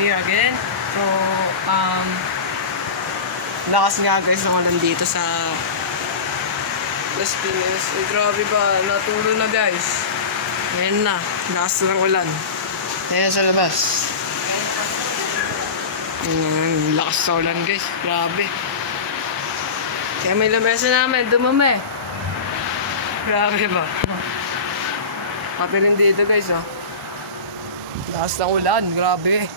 here again. So, lakas nga guys ng ulan dito sa Las Piñas. Grabe ba, natulo na guys. Ngayon na, lakas ng ulan. Ngayon sa labas. Lakas sa ulan guys, grabe. Kaya may lamesa namin, dumami. Grabe ba? Pati rin dito guys, oh. Lakas ng ulan, grabe.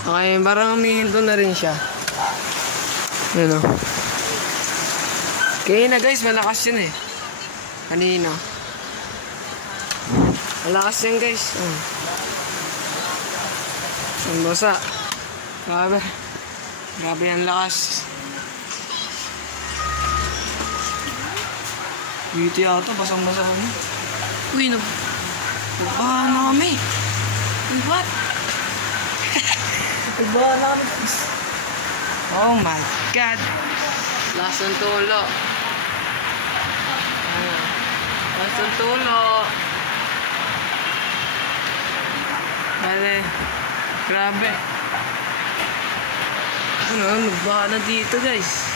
Okay, parang humihinto na rin siya. Yan, oh. Kaya na guys, malakas yun eh. Kanina. Malakas yan guys. Ang basa. Grabe. Grabe ang lakas. Dito yata, basang-basa kami. Uy, nagbaha na kami. Uy, what? Nagbaha na kami guys. Oh my God. Lakas ng tulo. Lakas ng tulo. Bale. Grabe. Nagbaha na dito guys.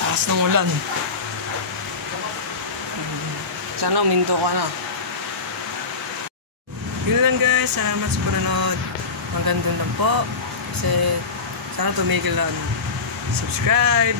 Lakas ng ulan. Sana uminto ka na. Yun lang guys. Salamat sa panonood. Magandang lang po. Kasi sana tumigil lang. Subscribe.